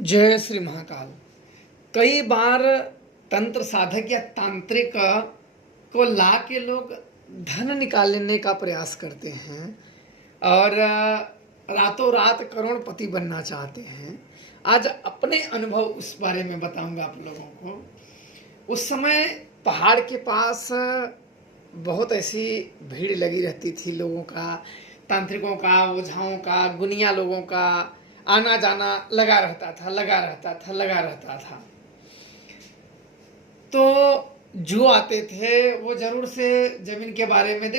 जय श्री महाकाल। कई बार तंत्र साधक या तांत्रिक को ला के लोग धन निकालने का प्रयास करते हैं और रातों रात करोड़पति बनना चाहते हैं। आज अपने अनुभव उस बारे में बताऊंगा आप लोगों को। उस समय पहाड़ के पास बहुत ऐसी भीड़ लगी रहती थी, लोगों का, तांत्रिकों का, ओझाओं का, गुनिया लोगों का आना जाना लगा रहता था। तो जो आते थे वो जरूर से जमीन के बारे में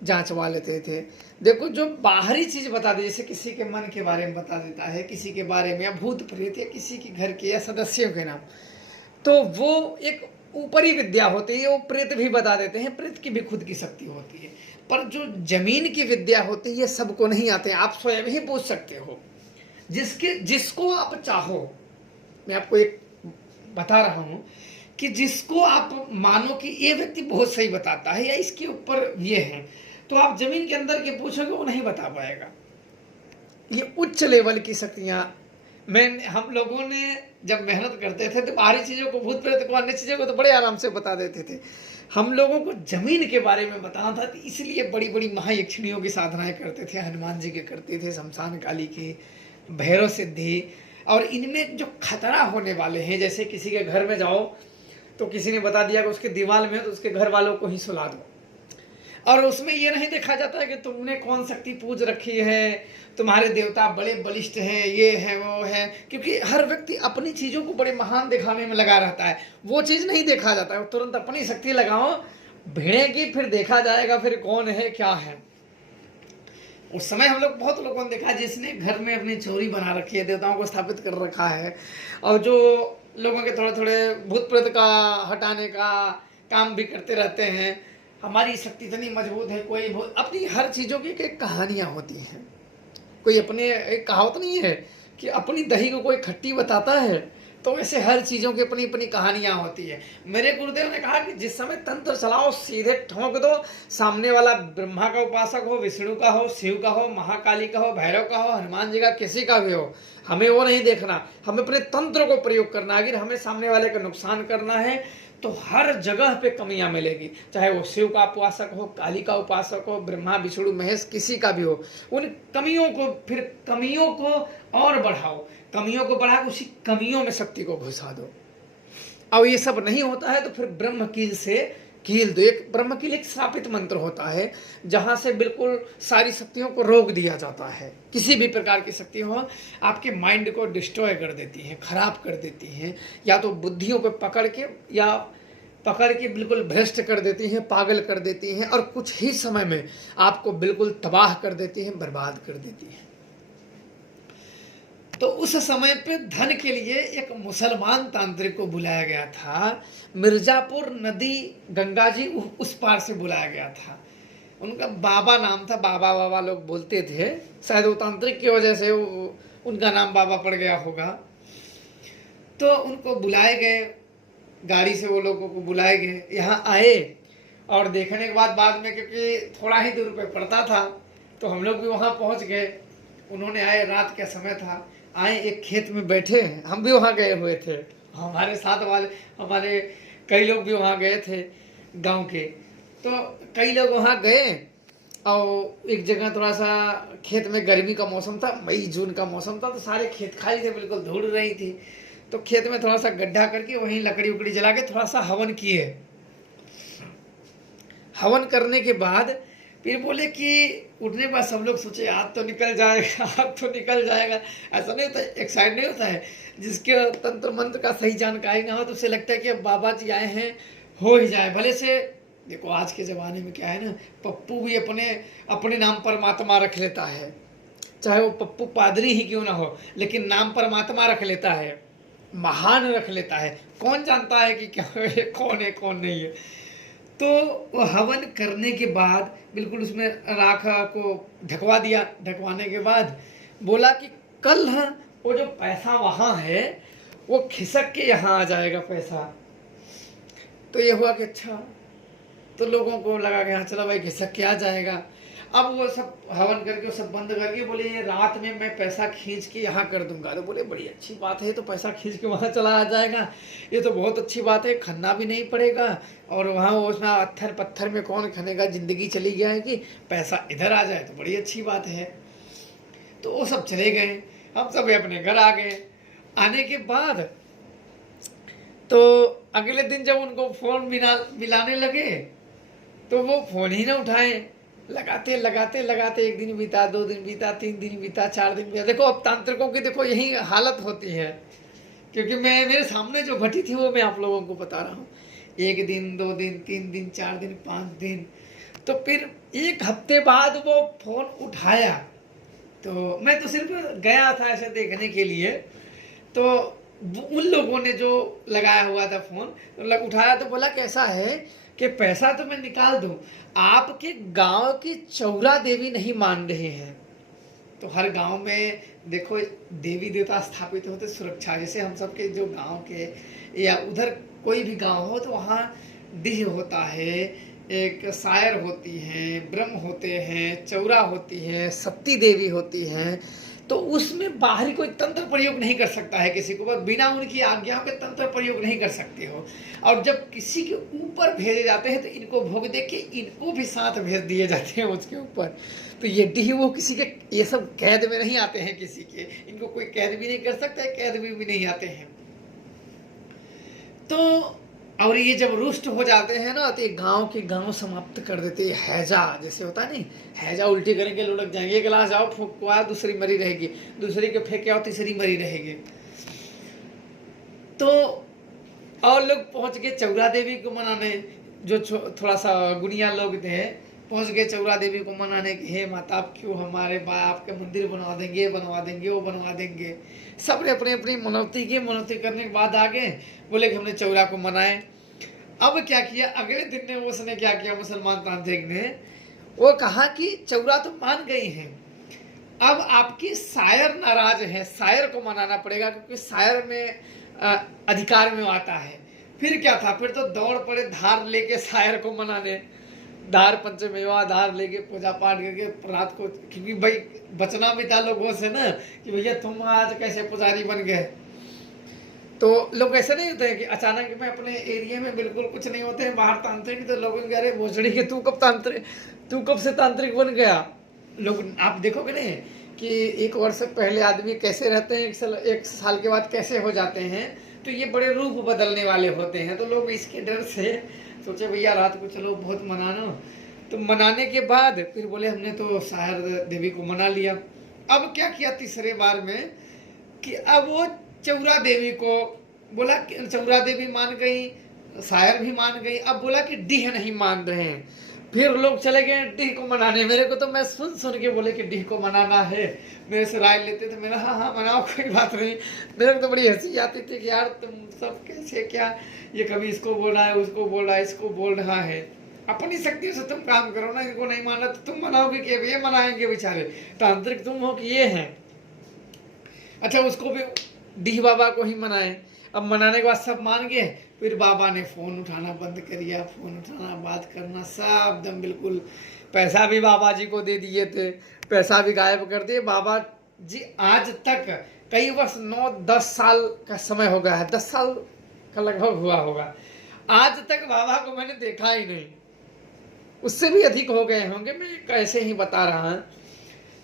जांचवा लेते थे। देखो, जो बाहरी चीज बता दे, जैसे किसी के मन के बारे में बता देता है, किसी के बारे में, या भूत प्रेत, या किसी के घर के या सदस्यों के नाम, तो वो एक ऊपरी विद्या होती है। वो प्रेत भी बता देते हैं, प्रेत की भी खुद की शक्ति होती है। पर जो जमीन की विद्या होती है ये सबको नहीं आते। आप स्वयं ही पूछ सकते हो, जिसको आप चाहो। मैं आपको एक बता रहा हूं कि जिसको आप मानो कि ये व्यक्ति बहुत सही बताता है या इसके ऊपर ये है, तो आप जमीन के अंदर के पूछोगे वो नहीं बता पाएगा। ये उच्च लेवल की शक्तियां हम लोगों ने जब मेहनत करते थे तो बाहरी चीजों को, भूत प्रेत को, अन्य चीजों को तो बड़े आराम से बता देते थे। हम लोगों को जमीन के बारे में बताना था, तो इसलिए बड़ी बड़ी महायक्षिणियों की साधनाएं करते थे। हनुमान जी के करते थे, शमशान काली की, भैरव सिद्धि। और इनमें जो खतरा होने वाले हैं, जैसे किसी के घर में जाओ तो किसी ने बता दिया कि उसके दीवार में, तो उसके घर वालों को ही सुला दो। और उसमें ये नहीं देखा जाता है कि तुमने कौन शक्ति पूज रखी है, तुम्हारे देवता बड़े बलिष्ठ हैं, ये है वो है। क्योंकि हर व्यक्ति अपनी चीजों को बड़े महान दिखाने में लगा रहता है, वो चीज नहीं देखा जाता है। तुरंत अपनी शक्ति लगाओ, भिड़ेगी, फिर देखा जाएगा फिर कौन है क्या है। उस समय हम लोग बहुत लोगों ने देखा जिसने घर में अपनी चोरी बना रखी है, देवताओं को स्थापित कर रखा है, और जो लोगों के थोड़े थोड़े भूत प्रेत का हटाने का काम भी करते रहते हैं। हमारी शक्ति इतनी मजबूत है, कोई अपनी हर चीजों की एक कहानियां होती हैं। कोई अपने, एक कहावत नहीं है कि अपनी दही को कोई खट्टी बताता है, तो वैसे हर चीजों की अपनी अपनी कहानियां होती है। मेरे गुरुदेव ने कहा कि जिस समय तंत्र चलाओ सीधे ठोंक दो, सामने वाला ब्रह्मा का उपासक हो, विष्णु का हो, शिव का हो, महाकाली का हो, भैरव का हो, हनुमान जी का, किसी का भी हो, हमें वो नहीं देखना। हमें अपने तंत्र को प्रयोग करना है। अगर हमें सामने वाले का नुकसान करना है तो हर जगह पे कमियां मिलेगी, चाहे वो शिव का उपासक हो, काली का उपासक हो, ब्रह्मा विष्णु महेश किसी का भी हो। उन कमियों को, फिर कमियों को और बढ़ाओ, कमियों को बढ़ा उसी कमियों में शक्ति को घुसा दो। अब ये सब नहीं होता है तो फिर ब्रह्म कील से कील दो। एक ब्रह्म कील एक श्रापित मंत्र होता है, जहां से बिल्कुल सारी शक्तियों को रोक दिया जाता है। किसी भी प्रकार की शक्ति हो, आपके माइंड को डिस्ट्रॉय कर देती हैं, खराब कर देती हैं, या तो बुद्धियों को पकड़ के बिल्कुल भ्रष्ट कर देती हैं, पागल कर देती हैं, और कुछ ही समय में आपको बिल्कुल तबाह कर देती हैं, बर्बाद कर देती हैं। तो उस समय पे धन के लिए एक मुसलमान तांत्रिक को बुलाया गया था। मिर्जापुर नदी, गंगा जी उस पार से बुलाया गया था। उनका बाबा नाम था, बाबा लोग बोलते थे। शायद वो तांत्रिक की वजह से उनका नाम बाबा पड़ गया होगा। तो उनको बुलाए गए, गाड़ी से वो लोगों को बुलाए गए, यहाँ आए, और देखने के बाद में, क्योंकि थोड़ा ही दूर पे पड़ता था, तो हम लोग भी वहाँ पहुँच गए। उन्होंने आए, रात का समय था, आए एक खेत में बैठे। हम भी वहाँ गए हुए थे, हमारे साथ वाले, हमारे कई लोग भी वहाँ गए थे गांव के। तो कई लोग वहाँ गए, और एक जगह थोड़ा सा खेत में, गर्मी का मौसम था, मई जून का मौसम था, तो सारे खेत खाली थे, बिल्कुल धूल रही थी। तो खेत में थोड़ा सा गड्ढा करके वहीं लकड़ी उकड़ी जला के थोड़ा सा हवन किए। हवन करने के बाद फिर बोले कि उठने के बाद सब लोग सोचे आज तो निकल जाएगा, आज तो निकल जाएगा। ऐसा नहीं होता, एक्साइट नहीं होता है। जिसके तंत्र मंत्र का सही जानकारी ना हो तो उसे लगता है कि अब बाबा जी आए हैं, हो ही जाए। भले से देखो, आज के ज़माने में क्या है ना, पप्पू भी अपने नाम परमात्मा रख लेता है, चाहे वो पप्पू पादरी ही क्यों ना हो, लेकिन नाम परमात्मा रख लेता है, महान रख लेता है। कौन जानता है कि क्या कौन है कौन नहीं है। तो वो हवन करने के बाद बिल्कुल उसमें राख को ढकवा दिया। ढकवाने के बाद बोला कि कल वो जो पैसा वहाँ है वो खिसक के यहाँ आ जाएगा पैसा। तो ये हुआ कि अच्छा, तो लोगों को लगा कि हाँ चलो भाई खिसक के आ जाएगा। अब वो सब हवन करके वो सब बंद करके बोले ये रात में मैं पैसा खींच के यहाँ कर दूंगा। तो बोले बड़ी अच्छी बात है, तो पैसा खींच के वहाँ चला आ जाएगा, ये तो बहुत अच्छी बात है, खनना भी नहीं पड़ेगा और वहाँ उसमें पत्थर पत्थर में कौन खनेगा, जिंदगी चली जाएगी, पैसा इधर आ जाए तो बड़ी अच्छी बात है। तो वो सब चले गए, हम सब अपने घर आ गए। आने के बाद तो अगले दिन जब उनको फोन मिलाने लगे तो वो फोन ही ना उठाए। लगाते लगाते लगाते 1 दिन बीता, 2 दिन बीता, 3 दिन बीता, 4 दिन बीता। देखो अब तांत्रिकों की देखो यही हालत होती है, क्योंकि मैं मेरे सामने जो घटी थी वो मैं आप लोगों को बता रहा हूँ। 1 दिन, 2 दिन, 3 दिन, 4 दिन, 5 दिन, तो फिर 1 हफ्ते बाद वो फोन उठाया। तो मैं तो सिर्फ गया था ऐसे देखने के लिए, तो उन लोगों ने जो लगाया हुआ था फोन, तो उठाया तो बोला कैसा है कि पैसा तो मैं निकाल दूं, आपके गांव की चौरा देवी नहीं मान रहे हैं। तो हर गांव में देखो देवी देवता स्थापित होते सुरक्षा, जैसे हम सबके जो गांव के या उधर कोई भी गांव हो तो वहाँ डीह होता है, एक सायर होती हैं, ब्रह्म होते हैं, चौरा होती है, सती देवी होती हैं। तो उसमें बाहरी कोई तंत्र प्रयोग नहीं कर सकता है किसी को, बस बिना उनकी आज्ञाओं के तंत्र प्रयोग नहीं कर सकते हो। और जब किसी के ऊपर भेजे जाते हैं तो इनको भोग दे के इनको भी साथ भेज दिए जाते हैं उसके ऊपर। तो ये डी वो किसी के ये सब कैद में नहीं आते हैं किसी के, इनको कोई कैद भी नहीं कर सकता है, कैद भी नहीं आते हैं। तो और ये जब रुष्ट हो जाते हैं ना तो गांव के गांव समाप्त कर देते हैं। हैजा जैसे होता है नहीं, हैजा उल्टी करेंगे लुढ़क जाएंगे, एक गिलास आओ फूंकवा दूसरी मरी रहेगी, दूसरी के फेंके आओ तीसरी मरी रहेगी। तो और लोग पहुंच गए चौरा देवी को मनाने, जो थोड़ा सा गुनिया लोग थे, पहुंच गए चौरा देवी को मनाने की, हे माता आप क्यों हमारे बाप के मंदिर बनवा देंगे, बनवा देंगे, वो बनवा देंगे। सब ने अपनी अपनी मनौती की, मनौती करने के बाद आ गए, बोले कि हमने चौरा को मनाए। अब क्या किया, अगले दिन ने उसने क्या किया, मुसलमान तांत्रिक ने वो कहा कि चौरा तो मान गई हैं, अब आपकी सायर नाराज है, सायर को मनाना पड़ेगा, क्योंकि सायर में अधिकार में आता है। फिर क्या था, फिर तो दौड़ पड़े धार लेके सायर को मनाने, धार पंचमेवा धार लेके पूजा पाठ करके रात को, क्योंकि भाई बचना भी था लोगों से ना कि भैया तुम आज कैसे पुजारी बन गए। तो लोग ऐसे नहीं होते हैं कि अचानक में अपने एरिया में बिल्कुल कुछ नहीं होते हैं, बाहर तांत्रिक, तो लोग कह रहे भोसड़ी के तू कब से तांत्रिक बन गया। लोग आप देखोगे ना कि 1 वर्ष पहले आदमी कैसे रहते हैं, 1 साल के बाद कैसे हो जाते हैं, तो ये बड़े रूप बदलने वाले होते हैं। तो लोग इसके डर से सोचे भैया रात को चलो बहुत मनाना। तो मनाने के बाद फिर बोले हमने तो सायर देवी को मना लिया। अब क्या किया तीसरे बार में कि अब वो चौरा देवी को बोला, चौरा देवी मान गई, सायर भी मान गई, अब बोला कि डीह नहीं मान रहे हैं। फिर लोग चले गए डीह को मनाने। मेरे को तो मैं सुन के बोले कि डीह को मनाना है, मेरे से राय लेते थे, मेरा हाँ मनाओ कोई बात नहीं। मेरे को तो बड़ी हंसी आती थी कि यार तुम सब कैसे, क्या ये कभी इसको बोल रहा है, उसको बोल रहा है, इसको बोल रहा है, अपनी शक्ति से तुम काम करो ना, इनको नहीं माना तो तुम मनाओगे कि ये मनाएंगे बेचारे, तांत्रिक तुम हो कि ये है। अच्छा उसको भी डीह बाबा को ही मनाए। अब मनाने के बाद सब मान गए, फिर बाबा ने फोन उठाना बंद कर दिया, फोन उठाना बात करना सब एकदम बिल्कुल। पैसा भी बाबा जी को दे दिए थे, पैसा भी गायब कर दिए बाबा जी। आज तक कई वर्ष 9-10 साल का समय हो गया है, 10 साल का लगभग हुआ होगा, आज तक बाबा को मैंने देखा ही नहीं। उससे भी अधिक हो गए होंगे, मैं कैसे ही बता रहा हूँ।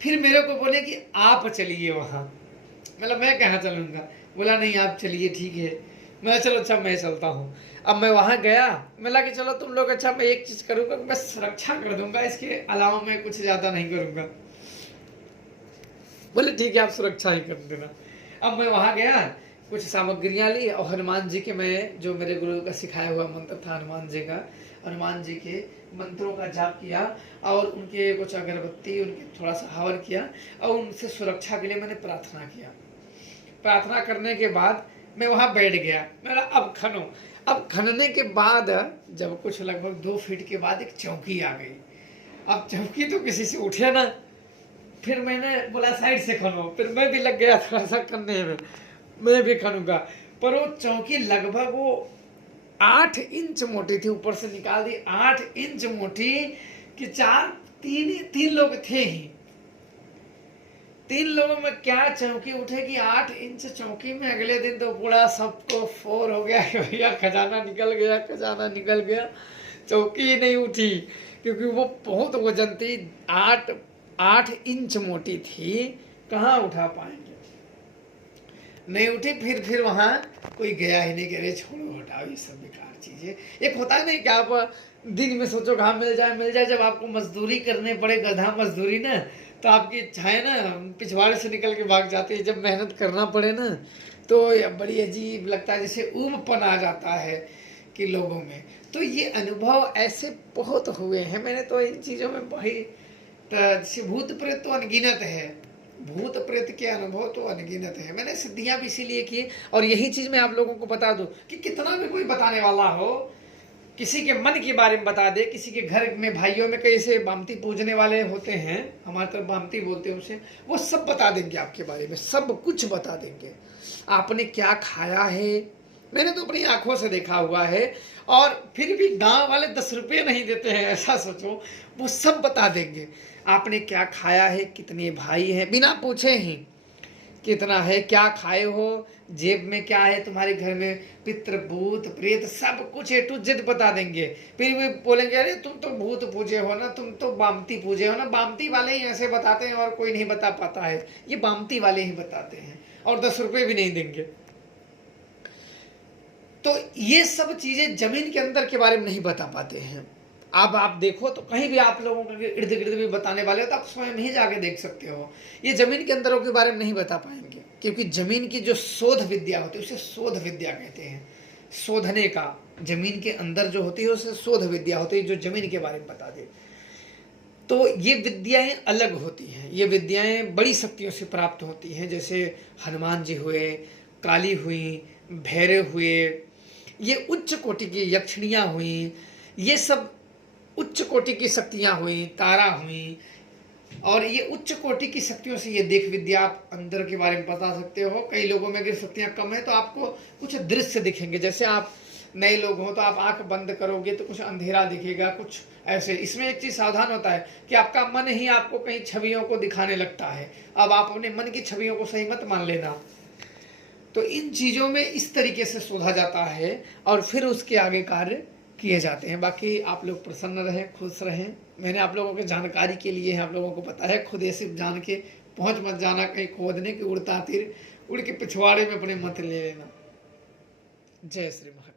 फिर मेरे को बोले कि आप चलिए वहाँ, मतलब मैं कहाँ चलूँगा, बोला नहीं आप चलिए ठीक है। मैं चलो अच्छा मैं चलता हूँ। अब मैं वहाँ गया, मैं लगा कि चलो तुम लोग अच्छा मैं एक चीज़ करूँगा, मैं सुरक्षा कर दूंगा, इसके अलावा मैं कुछ ज़्यादा नहीं करूँगा। बोले ठीक है आप सुरक्षा ही कर देना। अब मैं वहाँ गया, कुछ सामग्रियाँ ली और हनुमान जी के, मैं जो मेरे गुरु का सिखाया हुआ मंत्र था हनुमान जी का, हनुमान जी के मंत्रों का जाप किया और उनके कुछ अगरबत्ती, उनके थोड़ा सा हवन किया और उनसे सुरक्षा के लिए मैंने प्रार्थना किया। प्रार्थना करने के बाद मैं वहाँ बैठ गया, मेरा अब खनो। अब खनने के बाद जब कुछ लगभग 2 फीट के बाद एक चौकी आ गई। अब चौकी तो किसी से उठे ना, फिर मैंने बोला साइड से खनो, फिर मैं भी लग गया थोड़ा सा खनने में, मैं भी खनूंगा। पर वो चौकी लगभग वो 8 इंच मोटी थी, ऊपर से निकाल दी 8 इंच मोटी कि 4 तीन तीन लोग थे ही। 3 लोगों में क्या चौकी उठेगी, 8 इंच चौकी में। अगले दिन तो पूरा सबको फोर हो गया कि भैया खजाना निकल गया, खजाना निकल गया। चौकी ही नहीं उठी क्योंकि वो बहुत वजन थी, 8 इंच मोटी थी, कहाँ उठा पाएंगे, नहीं उठी। फिर वहां कोई गया ही नहीं, कह रहे छोड़ो हटाओ ये सब बेकार चीजें। एक होता है नहीं कि आप दिन में सोचो कहाँ मिल जाए, जब आपको मजदूरी करने पड़े, गधा मजदूरी ना, तो आपकी इच्छाएं ना पिछवाड़े से निकल के भाग जाती है। जब मेहनत करना पड़े ना तो बड़ी अजीब लगता है, जैसे ऊबपन आ जाता है कि लोगों में। तो ये अनुभव ऐसे बहुत हुए हैं। मैंने तो इन चीज़ों में बड़ी, जैसे भूत प्रेत तो अनगिनत है, भूत प्रेत के अनुभव तो अनगिनत है। मैंने सिद्धियां भी इसीलिए की। और यही चीज़ मैं आप लोगों को बता दूं कि कितना भी कोई बताने वाला हो, किसी के मन के बारे में बता दे, किसी के घर में भाइयों में कैसे बामती पूजने वाले होते हैं, हमारे तरफ बामती बोलते हैं उसे, वो सब बता देंगे आपके बारे में, सब कुछ बता देंगे। आपने क्या खाया है, मैंने तो अपनी आंखों से देखा हुआ है। और फिर भी गांव वाले 10 रुपये नहीं देते हैं, ऐसा सोचो, वो सब बता देंगे। आपने क्या खाया है, कितने भाई हैं, बिना पूछे ही कितना है, क्या खाए हो, जेब में क्या है, तुम्हारे घर में पितृ भूत प्रेत सब कुछ ए टू जेड बता देंगे। फिर भी बोलेंगे अरे तुम तो भूत पूजे हो ना, तुम तो बामती पूजे हो ना। बामती वाले ही ऐसे बताते हैं और कोई नहीं बता पाता है, ये बामती वाले ही बताते हैं और 10 रुपये भी नहीं देंगे। तो ये सब चीजें जमीन के अंदर के बारे में नहीं बता पाते हैं। अब आप देखो तो कहीं भी आप लोगों के इर्द गिर्द भी बताने वाले हो तो आप स्वयं ही जाके देख सकते हो। ये जमीन के अंदरों के बारे में नहीं बता पाएंगे, क्योंकि जमीन की जो शोध विद्या होती है उसे शोध विद्या कहते हैं। शोधने का, जमीन के अंदर जो होती है उसे शोध विद्या होती है, जो जमीन के बारे में बता दे। तो ये विद्याएं अलग होती हैं, ये विद्याएं बड़ी शक्तियों से प्राप्त होती हैं। जैसे हनुमान जी हुए, काली हुई, भैरव हुए, ये उच्च कोटि की यक्षिणियाँ हुई, ये सब उच्च कोटि की शक्तियाँ हुई, तारा हुई। और ये उच्च कोटि की शक्तियों से ये देख विद्या आप अंदर के बारे में बता सकते हो। कई लोगों में अगर शक्तियाँ कम है तो आपको कुछ दृश्य दिखेंगे। जैसे आप नए लोग हो तो आप आंख बंद करोगे तो कुछ अंधेरा दिखेगा, कुछ ऐसे। इसमें एक चीज सावधान होता है कि आपका मन ही आपको कहीं छवियों को दिखाने लगता है। अब आप अपने मन की छवियों को सही मत मान लेना। तो इन चीजों में इस तरीके से शोधा जाता है और फिर उसके आगे कार्य किए जाते हैं। बाकी आप लोग प्रसन्न रहें, खुश रहें। मैंने आप लोगों के जानकारी के लिए आप लोगों को पता है, खुद ऐसे जान के पहुंच मत जाना कहीं खोदने की, उड़ता तीर उड़ के पिछवाड़े में अपने मत ले लेना। जय श्री महाराज।